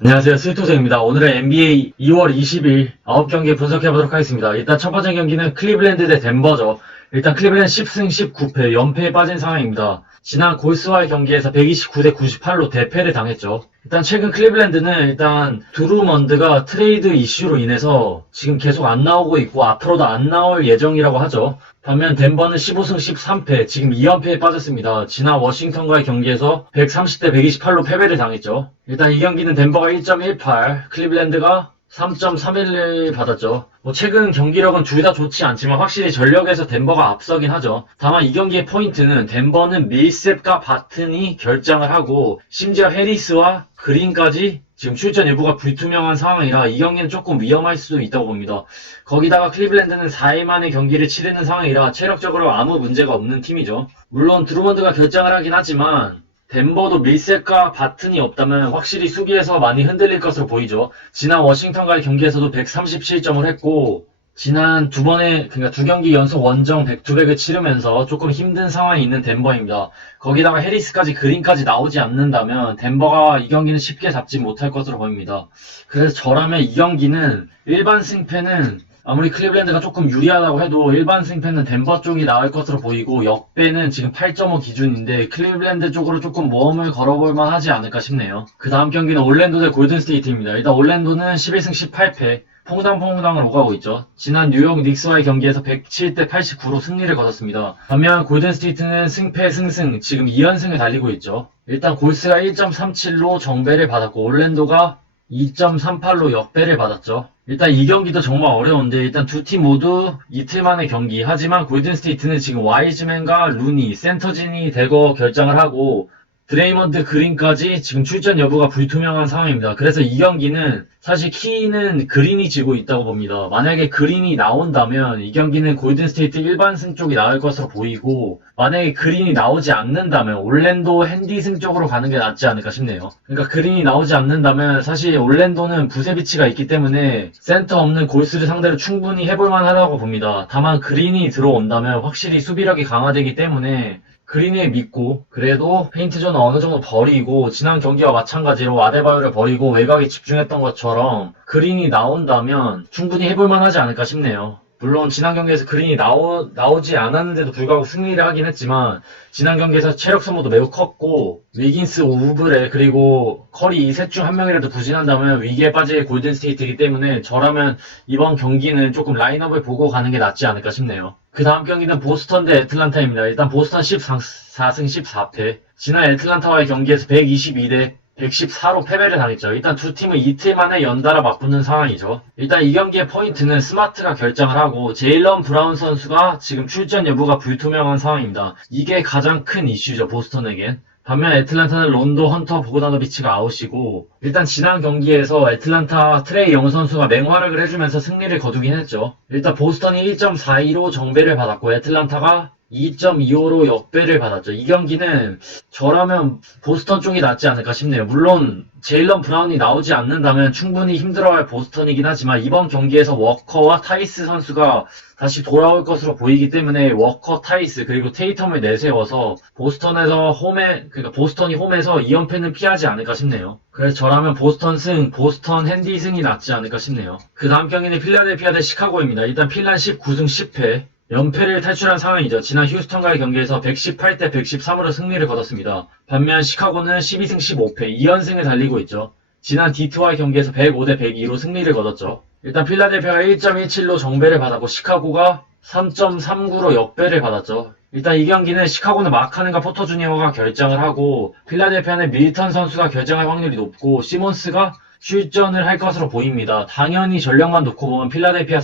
안녕하세요. 스위토생입니다. 오늘은 NBA 2월 20일 9경기 분석해보도록 하겠습니다. 일단 첫 번째 경기는 클리블랜드 대 덴버죠. 일단 클리블랜드 10승 19패, 연패에 빠진 상황입니다. 지난 골스와의 경기에서 129대 98로 대패를 당했죠. 일단 최근 클리블랜드는 일단 드루먼드가 트레이드 이슈로 인해서 지금 계속 안 나오고 있고 앞으로도 안 나올 예정이라고 하죠. 반면 덴버는 15승 13패, 지금 2연패에 빠졌습니다. 지난 워싱턴과의 경기에서 130대 128로 패배를 당했죠. 일단 이 경기는 덴버가 1.18, 클리블랜드가 3.31을 받았죠. 최근 경기력은 둘 다 좋지 않지만 확실히 전력에서 덴버가 앞서긴 하죠. 다만 이 경기의 포인트는 덴버는 밀셉과 바튼이 결장을 하고 심지어 해리스와 그린까지 지금 출전 여부가 불투명한 상황이라 이 경기는 조금 위험할 수도 있다고 봅니다. 거기다가 클리블랜드는 4일 만에 경기를 치르는 상황이라 체력적으로 아무 문제가 없는 팀이죠. 물론 드루먼드가 결장을 하긴 하지만 덴버도 밀셉과 바튼이 없다면 확실히 수비에서 많이 흔들릴 것으로 보이죠. 지난 워싱턴과의 경기에서도 137점을 했고 지난 두 경기 연속 원정 백투백을 치르면서 조금 힘든 상황이 있는 덴버입니다. 거기다가 해리스까지 그린까지 나오지 않는다면 덴버가 이 경기는 쉽게 잡지 못할 것으로 보입니다. 그래서 저라면 이 경기는 일반 승패는 아무리 클리블랜드가 조금 유리하다고 해도 일반 승패는 덴버 쪽이 나을 것으로 보이고 역배는 지금 8.5 기준인데 클리블랜드 쪽으로 조금 모험을 걸어볼 만하지 않을까 싶네요. 그 다음 경기는 올랜도 대 골든스테이트입니다. 일단 올랜도는 11승 18패 퐁당퐁당을 오가고 있죠. 지난 뉴욕 닉스와의 경기에서 107대 89로 승리를 거뒀습니다. 반면 골든스테이트는 승패 승승 지금 2연승을 달리고 있죠. 일단 골스가 1.37로 정배를 받았고 올랜도가 2.38로 역배를 받았죠. 일단 이 경기도 정말 어려운데 일단 두 팀 모두 이틀 만의 경기. 하지만 골든스테이트는 지금 와이즈맨과 루니, 센터진이 대거 결장을 하고 드레이먼드 그린까지 지금 출전 여부가 불투명한 상황입니다. 그래서 이 경기는 사실 키는 그린이 지고 있다고 봅니다. 만약에 그린이 나온다면 이 경기는 골든스테이트 일반승 쪽이 나을 것으로 보이고 만약에 그린이 나오지 않는다면 올랜도 핸디승 쪽으로 가는 게 낫지 않을까 싶네요. 그러니까 그린이 나오지 않는다면 사실 올랜도는 부세비치가 있기 때문에 센터 없는 골스를 상대로 충분히 해볼만 하다고 봅니다. 다만 그린이 들어온다면 확실히 수비력이 강화되기 때문에 그린을 믿고 그래도 페인트존은 어느 정도 버리고 지난 경기와 마찬가지로 아데바요를 버리고 외곽에 집중했던 것처럼 그린이 나온다면 충분히 해볼만 하지 않을까 싶네요. 물론 지난 경기에서 그린이 나오지 않았는데도 불구하고 승리를 하긴 했지만 지난 경기에서 체력 소모도 매우 컸고 위긴스, 우브레 그리고 커리 이 셋 중 한 명이라도 부진한다면 위기에 빠질 골든스테이트이기 때문에 저라면 이번 경기는 조금 라인업을 보고 가는 게 낫지 않을까 싶네요. 그 다음 경기는 보스턴 대 애틀란타입니다. 일단 보스턴 14승 14패 지난 애틀란타와의 경기에서 122대 114로 패배를 당했죠. 일단 두 팀은 이틀 만에 연달아 맞붙는 상황이죠. 일단 이 경기의 포인트는 스마트가 결정을 하고 제일런 브라운 선수가 지금 출전 여부가 불투명한 상황입니다. 이게 가장 큰 이슈죠, 보스턴에겐. 반면 애틀란타는 론도, 헌터, 보그다노비치가 아웃이고 일단 지난 경기에서 애틀란타 트레이 영 선수가 맹활약을 해주면서 승리를 거두긴 했죠. 일단 보스턴이 1.42로 정배를 받았고 애틀란타가 2.25로 역배를 받았죠. 이 경기는 저라면 보스턴 쪽이 낫지 않을까 싶네요. 물론 제일런 브라운이 나오지 않는다면 충분히 힘들어할 보스턴이긴 하지만 이번 경기에서 워커와 타이스 선수가 다시 돌아올 것으로 보이기 때문에 워커, 타이스 그리고 테이텀을 내세워서 그러니까 보스턴이 홈에서 2연패는 피하지 않을까 싶네요. 그래서 저라면 보스턴 핸디 승이 낫지 않을까 싶네요. 그 다음 경기는 필라델피아 대 시카고입니다. 일단 필란 19승 10패 연패를 탈출한 상황이죠. 지난 휴스턴과의 경기에서 118대 113으로 승리를 거뒀습니다. 반면 시카고는 12승 15패 2연승을 달리고 있죠. 지난 D2와의 경기에서 105대 102로 승리를 거뒀죠. 일단 필라델피아가 1.17로 정배를 받았고 시카고가 3.39로 역배를 받았죠. 일단 이 경기는 시카고는 마카넨과 포터 주니어가 결장을 하고 필라델피아는 밀턴 선수가 결장할 확률이 높고 시몬스가 출전을 할 것으로 보입니다. 당연히 전력만 놓고 보면 필라델피아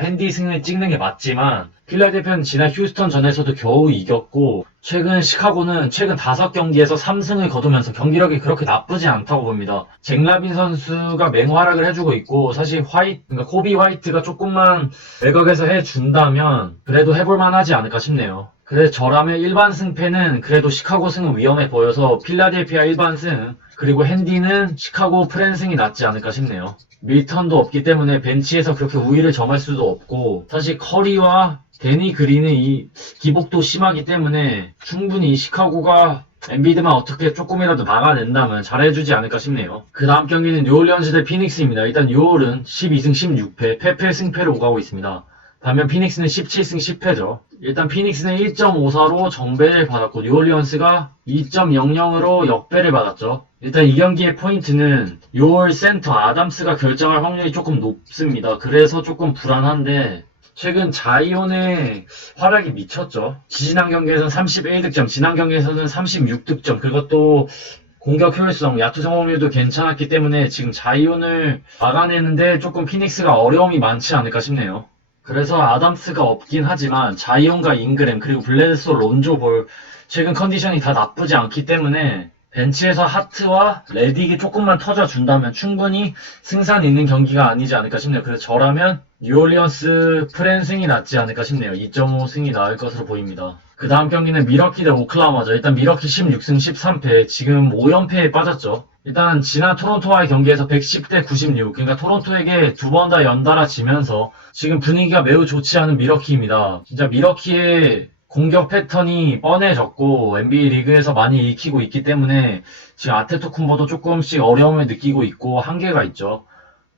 핸디 승을 찍는 게 맞지만 필라델피아는 지난 휴스턴 전에서도 겨우 이겼고 최근 시카고는 최근 5경기에서 3승을 거두면서 경기력이 그렇게 나쁘지 않다고 봅니다. 잭 라빈 선수가 맹활약을 해주고 있고 사실 그러니까 코비 화이트가 조금만 외곽에서 해준다면 그래도 해볼만 하지 않을까 싶네요. 그래서 저라면 일반 승패는 그래도 시카고 승은 위험해 보여서 필라델피아 일반 승 그리고 핸디는 시카고 프랜승이 낫지 않을까 싶네요. 밀턴도 없기 때문에 벤치에서 그렇게 우위를 점할 수도 없고 사실 커리와 데니 그린의 이 기복도 심하기 때문에 충분히 시카고가 엔비드만 어떻게 조금이라도 막아낸다면 잘해주지 않을까 싶네요. 그 다음 경기는 뉴올리언즈 대 피닉스입니다. 일단 뉴올은 12승 16패, 패패 승패를 오가고 있습니다. 반면 피닉스는 17승 10패죠. 일단 피닉스는 1.54로 정배를 받았고 뉴올리언스가 2.00으로 역배를 받았죠. 일단 이 경기의 포인트는 뉴올 센터 아담스가 결정할 확률이 조금 높습니다. 그래서 조금 불안한데 최근 자이온의 활약이 미쳤죠. 지난 경기에서는 31득점, 지난 경기에서는 36득점, 그것도 공격 효율성, 야투 성공률도 괜찮았기 때문에 지금 자이온을 막아내는데 조금 피닉스가 어려움이 많지 않을까 싶네요. 그래서 아담스가 없긴 하지만 자이온과 잉그램 그리고 블레드소 론조볼 최근 컨디션이 다 나쁘지 않기 때문에 벤치에서 하트와 레딕이 조금만 터져준다면 충분히 승산 있는 경기가 아니지 않을까 싶네요. 그래서 저라면 뉴올리언스 프랜승이 낫지 않을까 싶네요. 2.5승이 나을 것으로 보입니다. 그 다음 경기는 미러키 대 오클라호마죠. 일단 미러키 16승 13패, 지금 5연패에 빠졌죠. 일단 지난 토론토와의 경기에서 110대 96, 그러니까 토론토에게 두 번 다 연달아 지면서 지금 분위기가 매우 좋지 않은 미러키입니다. 진짜 미러키의 공격 패턴이 뻔해졌고 NBA 리그에서 많이 익히고 있기 때문에 지금 아테토쿤보도 조금씩 어려움을 느끼고 있고 한계가 있죠.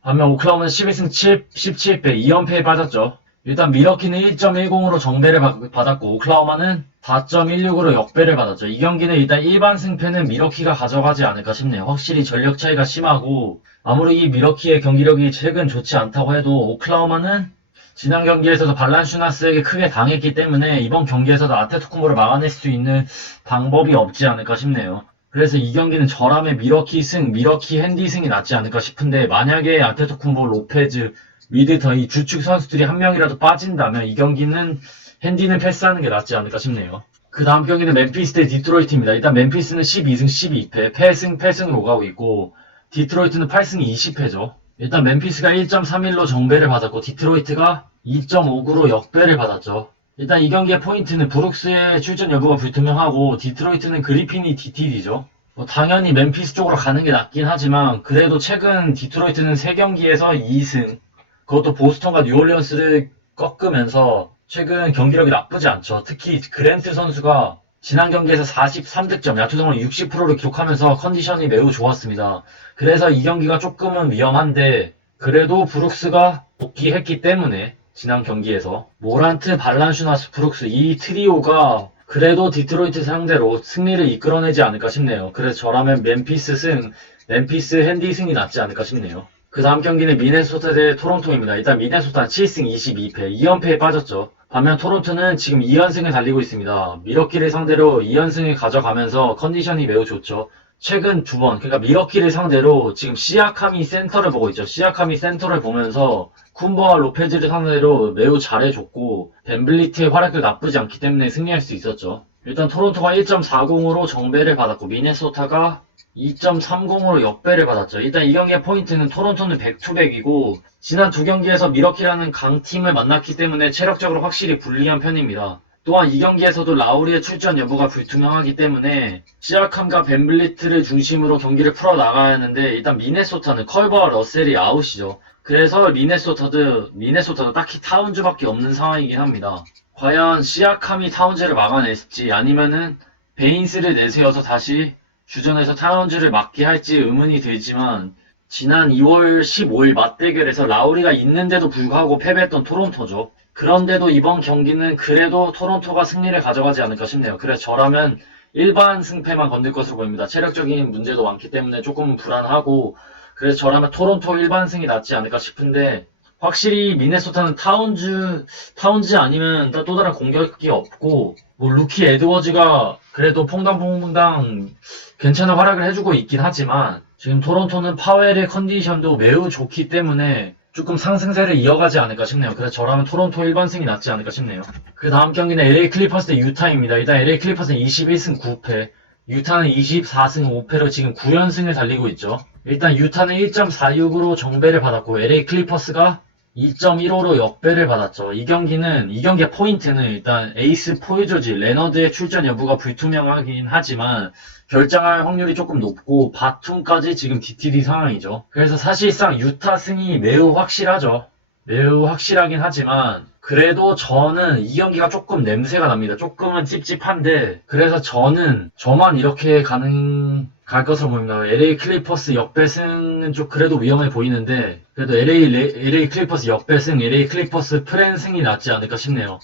반면 오클라호마는 12승 17패 2연패에 빠졌죠. 일단 미러키는 1.10으로 정배를 받았고 오클라호마는 4.16으로 역배를 받았죠. 이 경기는 일단 일반 승패는 미러키가 가져가지 않을까 싶네요. 확실히 전력 차이가 심하고 아무리 이 미러키의 경기력이 최근 좋지 않다고 해도 오클라호마는 지난 경기에서도 발란슈나스에게 크게 당했기 때문에 이번 경기에서도 아테토쿤보를 막아낼 수 있는 방법이 없지 않을까 싶네요. 그래서 이 경기는 저람의 미러키 승, 미러키 핸디 승이 낫지 않을까 싶은데 만약에 아테토쿤보, 로페즈, 위드 더 이 주축 선수들이 한 명이라도 빠진다면 이 경기는 핸디는 패스하는 게 낫지 않을까 싶네요. 그 다음 경기는 멤피스 대 디트로이트입니다. 일단 멤피스는 12승 12패, 패승을 오가고 있고 디트로이트는 8승 20패죠. 일단 멤피스가 1.31로 정배를 받았고 디트로이트가 2.59로 역배를 받았죠. 일단 이 경기의 포인트는 브룩스의 출전 여부가 불투명하고 디트로이트는 그리핀이 DTD죠. 당연히 멤피스 쪽으로 가는 게 낫긴 하지만 그래도 최근 디트로이트는 3경기에서 2승, 그것도 보스턴과 뉴올리언스를 꺾으면서 최근 경기력이 나쁘지 않죠. 특히 그랜트 선수가 지난 경기에서 43득점, 야투성을 60%를 기록하면서 컨디션이 매우 좋았습니다. 그래서 이 경기가 조금은 위험한데 그래도 브룩스가 복귀했기 때문에 지난 경기에서 모란트, 발란슈나스, 브룩스 이 트리오가 그래도 디트로이트 상대로 승리를 이끌어내지 않을까 싶네요. 그래서 저라면 멤피스 핸디 승이 낫지 않을까 싶네요. 그 다음 경기는 미네소타 대 토론토입니다. 일단 미네소타는 7승 22패, 2연패에 빠졌죠. 반면 토론토는 지금 2연승을 달리고 있습니다. 미러키를 상대로 2연승을 가져가면서 컨디션이 매우 좋죠. 최근 두 번, 그러니까 미러키를 상대로 지금 시아카미 센터를 보고 있죠. 시아카미 센터를 보면서 쿤버와 로페즈를 상대로 매우 잘해줬고 벤블리트의 활약도 나쁘지 않기 때문에 승리할 수 있었죠. 일단 토론토가 1.40으로 정배를 받았고 미네소타가 2.30으로 역배를 받았죠. 일단 이 경기의 포인트는 토론토는 백투백이고 지난 두 경기에서 미러키라는 강팀을 만났기 때문에 체력적으로 확실히 불리한 편입니다. 또한 이 경기에서도 라우리의 출전 여부가 불투명하기 때문에 시아캄과 벤블리트를 중심으로 경기를 풀어나가야 하는데 일단 미네소타는 컬버와 러셀이 아웃이죠. 그래서 미네소타도 딱히 타운즈밖에 없는 상황이긴 합니다. 과연 시아캄이 타운즈를 막아낼지 아니면은 베인스를 내세워서 다시 주전에서 타운즈를 막게 할지 의문이 들지만 지난 2월 15일 맞대결에서 라우리가 있는데도 불구하고 패배했던 토론토죠. 그런데도 이번 경기는 그래도 토론토가 승리를 가져가지 않을까 싶네요. 그래서 저라면 일반 승패만 건들 것으로 보입니다. 체력적인 문제도 많기 때문에 조금 불안하고 그래서 저라면 토론토 일반승이 낫지 않을까 싶은데 확실히 미네소타는 타운즈 아니면 또 다른 공격이 없고 뭐 루키 에드워즈가 그래도 퐁당퐁당 괜찮은 활약을 해주고 있긴 하지만 지금 토론토는 파웰의 컨디션도 매우 좋기 때문에 조금 상승세를 이어가지 않을까 싶네요. 그래서 저라면 토론토 일반승이 낫지 않을까 싶네요. 그 다음 경기는 LA 클리퍼스 대 유타입니다. 일단 LA 클리퍼스는 21승 9패, 유타는 24승 5패로 지금 9연승을 달리고 있죠. 일단 유타는 1.46으로 정배를 받았고 LA 클리퍼스가 2.15로 역배를 받았죠. 이 경기의 포인트는 일단 에이스 포일 조지 레너드의 출전 여부가 불투명하긴 하지만 결장할 확률이 조금 높고 바툼까지 지금 DTD 상황이죠. 그래서 사실상 유타 승이 매우 확실하죠. 매우 확실하긴 하지만 그래도 저는 이 경기가 조금 냄새가 납니다. 조금은 찝찝한데 그래서 저만 이렇게 갈 것으로 보입니다. LA 클리퍼스 역배승은 좀 그래도 위험해 보이는데 그래도 LA 클리퍼스 역배승, LA 클리퍼스 프랜승이 낫지 않을까 싶네요.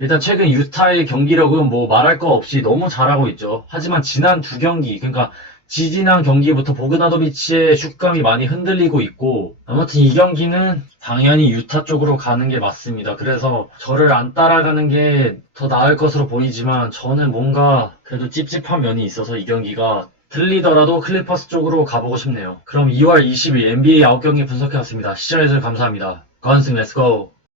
일단 최근 유타의 경기력은 뭐 말할 거 없이 너무 잘하고 있죠. 하지만 지난 두 경기, 그러니까 지지난 경기부터 보그나도비치의 슛감이 많이 흔들리고 있고 아무튼 이 경기는 당연히 유타 쪽으로 가는 게 맞습니다. 그래서 저를 안 따라가는 게 더 나을 것으로 보이지만 저는 뭔가 그래도 찝찝한 면이 있어서 이 경기가 틀리더라도 클리퍼스 쪽으로 가보고 싶네요. 그럼 2월 20일 NBA 9경기 분석해봤습니다. 시청해주셔서 감사합니다. 건승 렛츠고!